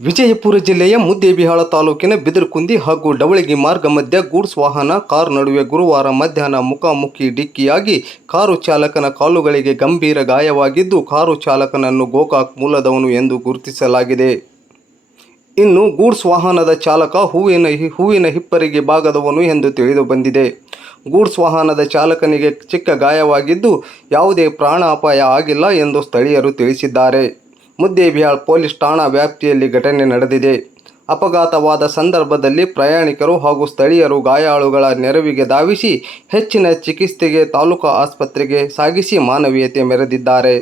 ವಿಜಯಪುರ ಜಿಲ್ಲೆಯ ಮುದ್ದೇಬಿಹಾಳ ತಾಲೂಕಿನ ಬಿದರಕುಂದಿ ಹಾಗೂ ಡವಳಗಿ ಮಾರ್ಗ ಮಧ್ಯ ಗೂಡ್ಸ್ ವಾಹನ ಕಾರ್ ನಡುವೆ ಗುರುವಾರ ಮಧ್ಯಾಹ್ನ ಮುಖಾಮುಖಿ ಡಿಕ್ಕಿಯಾಗಿ ಕಾರು ಚಾಲಕನ ಕಾಲುಗಳಿಗೆ ಗಂಭೀರ ಗಾಯವಾಗಿದ್ದು, ಕಾರು ಚಾಲಕನನ್ನು ಗೋಕಾಕ್ ಮೂಲದವನು ಎಂದು ಗುರುತಿಸಲಾಗಿದೆ. ಇನ್ನು ಗೂಡ್ಸ್ ವಾಹನದ ಚಾಲಕ ಹೂವಿನ ಹಿಪ್ಪರಿಗೆ ಭಾಗದವನು ಎಂದು ತಿಳಿದು ಬಂದಿದೆ. ಗೂಡ್ಸ್ ವಾಹನದ ಚಾಲಕನಿಗೆ ಚಿಕ್ಕ ಗಾಯವಾಗಿದ್ದು, ಯಾವುದೇ ಪ್ರಾಣಾಪಾಯ ಆಗಿಲ್ಲ ಎಂದು ಸ್ಥಳೀಯರು ತಿಳಿಸಿದ್ದಾರೆ. ಮುದ್ದೇಬಿಹಾಳ್ ಪೊಲೀಸ್ ಠಾಣಾ ವ್ಯಾಪ್ತಿಯಲ್ಲಿ ಘಟನೆ ನಡೆದಿದೆ. ಅಪಘಾತವಾದ ಸಂದರ್ಭದಲ್ಲಿ ಪ್ರಯಾಣಿಕರು ಹಾಗೂ ಸ್ಥಳೀಯರು ಗಾಯಾಳುಗಳ ನೆರವಿಗೆ ಧಾವಿಸಿ ಹೆಚ್ಚಿನ ಚಿಕಿತ್ಸೆಗೆ ತಾಲೂಕು ಆಸ್ಪತ್ರೆಗೆ ಸಾಗಿಸಿ ಮಾನವೀಯತೆ ಮೆರೆದಿದ್ದಾರೆ.